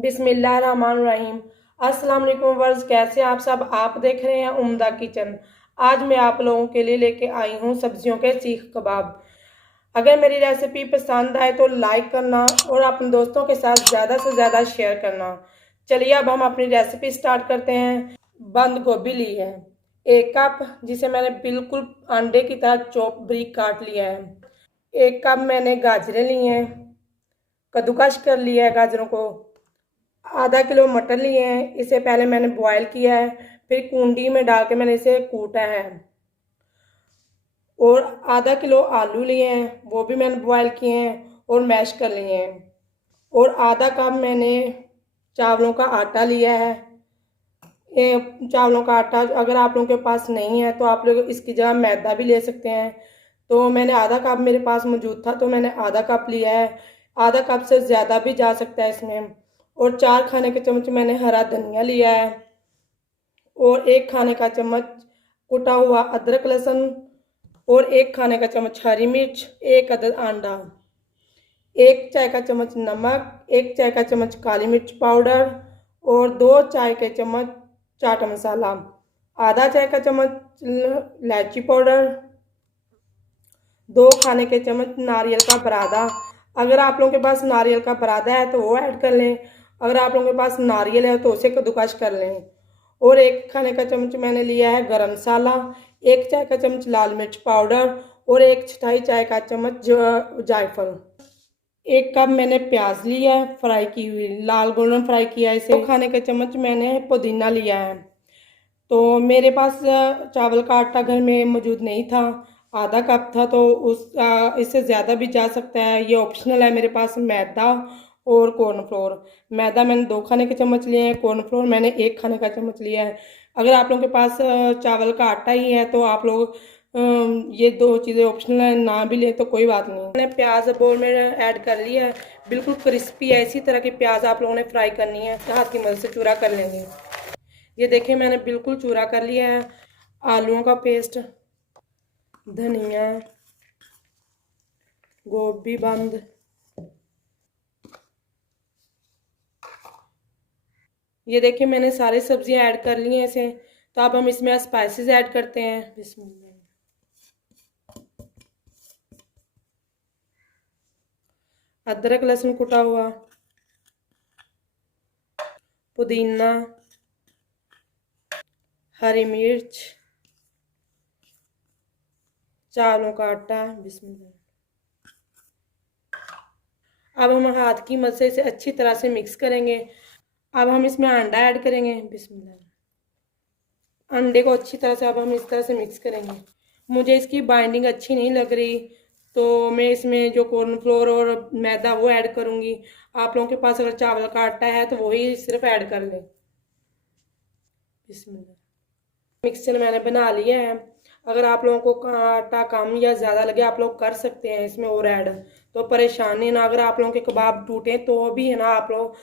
बिस्मिल्लाहिर्रहमानिर्रहीम। अस्सलाम वालेकुम वर्स, कैसे आप सब। आप देख रहे हैं उम्दा किचन। आज मैं आप लोगों के लिए लेके आई हूँ सब्जियों के सीख कबाब। अगर मेरी रेसिपी पसंद आए तो लाइक करना और अपने दोस्तों के साथ ज़्यादा से ज़्यादा शेयर करना। चलिए अब हम अपनी रेसिपी स्टार्ट करते हैं। बंद गोभी ली है 1 कप, जिसे मैंने बिल्कुल अंडे की तरह चॉप ब्रीक काट लिया है। 1 कप मैंने गाजरें ली हैं, कद्दूकश कर लिया है गाजरों को। आधा किलो मटर लिए हैं, इसे पहले मैंने बॉयल किया है, फिर कूंडी में डाल के मैंने इसे कूटा है। और आधा किलो आलू लिए हैं, वो भी मैंने बॉयल किए हैं और मैश कर लिए हैं। और आधा कप मैंने चावलों का आटा लिया है। चावलों का आटा अगर आप लोगों के पास नहीं है तो आप लोग इसकी जगह मैदा भी ले सकते हैं। तो मैंने आधा कप मेरे पास मौजूद था तो मैंने आधा कप लिया है। आधा कप से ज़्यादा भी जा सकता है इसमें। और 4 खाने के चम्मच मैंने हरा धनिया लिया है। और 1 खाने का चम्मच कुटा हुआ अदरक लहसुन। और 1 खाने का चम्मच हरी मिर्च, 1 अदद अंडा, 1 चाय का चम्मच नमक, 1 चाय का चम्मच काली मिर्च पाउडर और 2 चाय के चम्मच चाट मसाला, आधा चाय का चम्मच इलायची पाउडर, 2 खाने के चम्मच नारियल का बरादा। अगर आप लोगों के पास नारियल का बरादा है तो वो ऐड कर लें, अगर आप लोगों के पास नारियल है तो उसे कद्दूकस कर लें। और 1 खाने का चम्मच मैंने लिया है गरम मसाला, 1 चाय का चम्मच लाल मिर्च पाउडर और 1/4 चाय का चम्मच जायफल। 1 कप मैंने प्याज लिया है फ्राई की हुई, लाल गोल्डन फ्राई किया है इसे। 2 खाने के चम्मच मैंने पुदीना लिया है। तो मेरे पास चावल का आटा घर में मौजूद नहीं था, आधा कप था, तो इससे ज़्यादा भी जा सकता है, ये ऑप्शनल है। मेरे पास मैदा और कॉर्नफ्लोर। मैदा मैंने 2 खाने के चम्मच लिए हैं, कॉर्नफ्लोर मैंने 1 खाने का चम्मच लिया है। अगर आप लोगों के पास चावल का आटा ही है तो आप लोग ये 2 चीज़ें ऑप्शनल है, ना भी लें तो कोई बात नहीं। मैंने प्याज बोल में ऐड कर लिया है, बिल्कुल क्रिस्पी है। इसी तरह की प्याज आप लोगों ने फ्राई करनी है, हाथ की मदद से चूरा कर लेंगे। ये देखिए मैंने बिल्कुल चूरा कर लिया है। आलूओं का पेस्ट, धनिया, गोभी बंद, ये देखिए मैंने सारी सब्जियां ऐड कर ली हैं इसे। तो अब हम इसमें स्पाइसेस ऐड करते हैं। बिस्मिल्लाह। अदरक लहसुन कुटा हुआ, पुदीना, हरी मिर्च, चावलों का आटा। बिस्मिल्लाह। अब हम हाथ की मदद से इसे अच्छी तरह से मिक्स करेंगे। अब हम इसमें अंडा ऐड करेंगे। बिस्मिल्लाह। अंडे को अच्छी तरह से अब हम इस तरह से मिक्स करेंगे। मुझे इसकी बाइंडिंग अच्छी नहीं लग रही तो मैं इसमें जो कॉर्नफ्लोर और मैदा वो ऐड करूँगी। आप लोगों के पास अगर चावल का आटा है तो वही सिर्फ ऐड कर लें। बिस्मिल्लाह। मिक्सचर मैंने बना लिया है। अगर आप लोगों को आटा कम या ज़्यादा लगे आप लोग कर सकते हैं इसमें और ऐड, तो परेशानी ना। अगर आप लोगों के कबाब टूटे तो भी है ना, आप लोग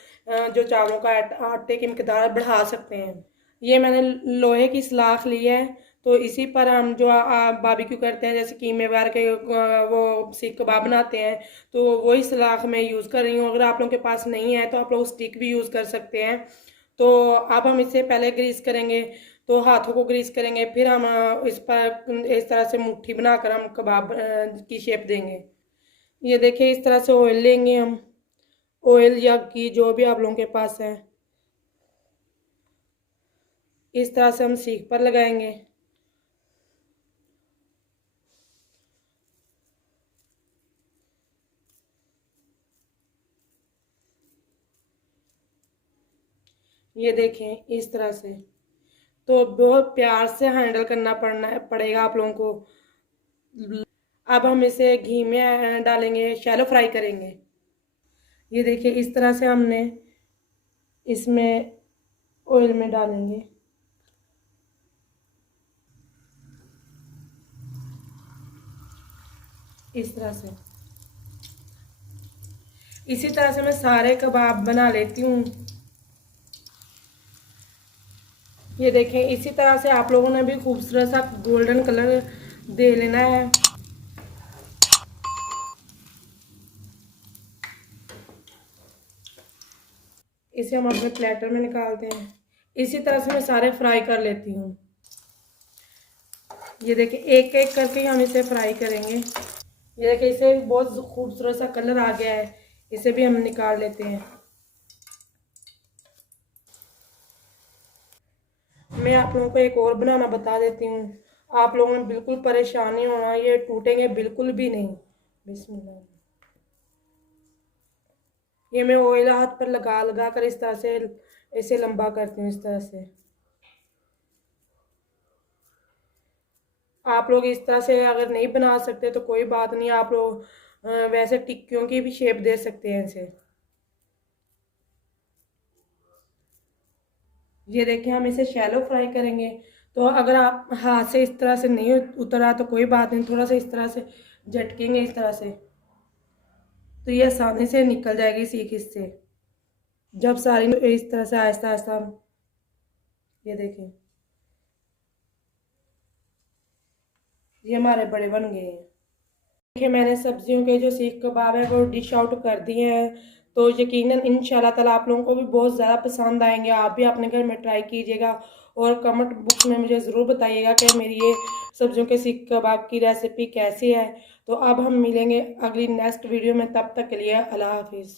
जो चावलों का आटे की मिकदार बढ़ा सकते हैं। ये मैंने लोहे की सलाख ली है, तो इसी पर हम जो बारबेक्यू करते हैं जैसे कीमे वगैरह के वो सीख कबाब बनाते हैं, तो वही सलाख मैं यूज़ कर रही हूँ। अगर आप लोगों के पास नहीं है तो आप लोग स्टिक भी यूज़ कर सकते हैं। तो अब हम इसे पहले ग्रीस करेंगे, तो हाथों को ग्रीस करेंगे, फिर हम इस पर इस तरह से मुट्ठी बनाकर हम कबाब की शेप देंगे। ये देखिए इस तरह से ऑयल लेंगे हम, ऑयल या घी जो भी आप लोगों के पास है। इस तरह से हम सीख पर लगाएंगे। ये देखें इस तरह से। तो बहुत प्यार से हैंडल करना पड़ेगा आप लोगों को। अब हम इसे घी में डालेंगे, शैलो फ्राई करेंगे। ये देखिए इस तरह से हमने इसमें ऑयल में डालेंगे। इस तरह से, इसी तरह से मैं सारे कबाब बना लेती हूँ। ये देखें इसी तरह से आप लोगों ने भी खूबसूरत सा गोल्डन कलर दे लेना है। इसे हम अपने प्लेटर में निकालते हैं। इसी तरह से मैं सारे फ्राई कर लेती हूँ। ये देखिए एक एक करके हम इसे फ्राई करेंगे। ये देखिए इसे बहुत खूबसूरत सा कलर आ गया है, इसे भी हम निकाल लेते हैं। मैं आप लोगों को एक और बनाना बता देती हूँ, आप लोगों में बिल्कुल परेशान नहीं होना, ये टूटेंगे बिल्कुल भी नहीं। बिस्मिल्लाह। ये मैं ऑयल हाथ पर लगा लगा कर इस तरह से इसे लंबा करती हूँ, इस तरह से। आप लोग इस तरह से अगर नहीं बना सकते तो कोई बात नहीं, आप लोग वैसे टिक्कियों की भी शेप दे सकते हैं इसे। ये देखिए हम इसे शैलो फ्राई करेंगे, तो अगर आप हाथ से इस तरह से नहीं उतरा तो कोई बात नहीं, थोड़ा सा इस तरह से झटकेंगे इस तरह से, तो ये आसानी से निकल जाएगी सीख इससे। जब सारी इस तरह से आहिस्ता आहिस्ता, ये देखें ये हमारे बड़े बन गए हैं। देखिए मैंने सब्जियों के जो सीख कबाब है वो डिश आउट कर दिए हैं, तो यकीनन इंशाल्लाह ताला आप लोगों को भी बहुत ज़्यादा पसंद आएंगे। आप भी अपने घर में ट्राई कीजिएगा और कमेंट बॉक्स में मुझे ज़रूर बताइएगा कि मेरी ये सब्जियों के सीख कबाब की रेसिपी कैसी है। तो अब हम मिलेंगे अगली नेक्स्ट वीडियो में, तब तक के लिए अल्लाह हाफिज़।